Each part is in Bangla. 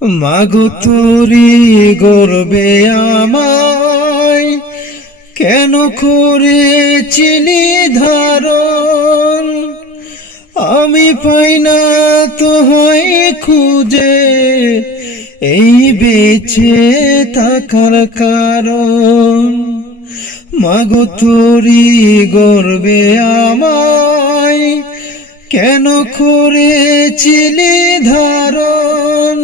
মাগো তোরি গর্বে আমায় কেন করেছিলি ধারণ, আমি পাই না তোহাই খুঁজে এই বেঁচে থাকার কারণ। মাগো তোরি গর্বে আমায় কেন করেছিলি ধারণ,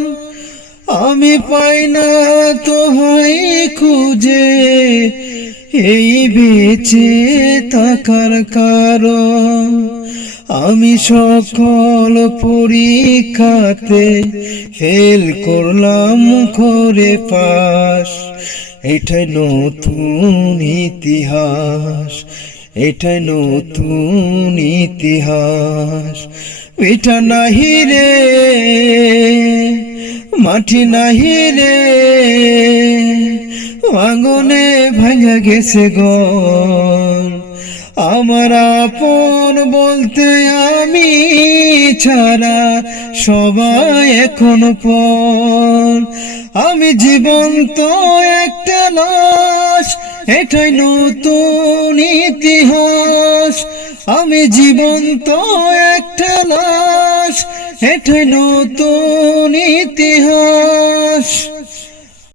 আমি পাই না তোহাই খুঁজে এই বেঁচে থাকার কারণ। আমি সকল পরীক্ষাতে ফেল করলাম করে পাস, এটাই নতুন ইতিহাস, এটাই নতুন ইতিহাস। এটা নাহি রে মাটি নাহি রে, আগুনে ভাঙা গেছে ঘর। আমার আপন বলতে আমি ছাড়া সবাই এখন পর। আমি জীবন্ত একটা লাশ, এটাই নতুন ইতিহাস। আমি জীবন্ত একটা লাশ, এটাই নতুন ইতিহাস।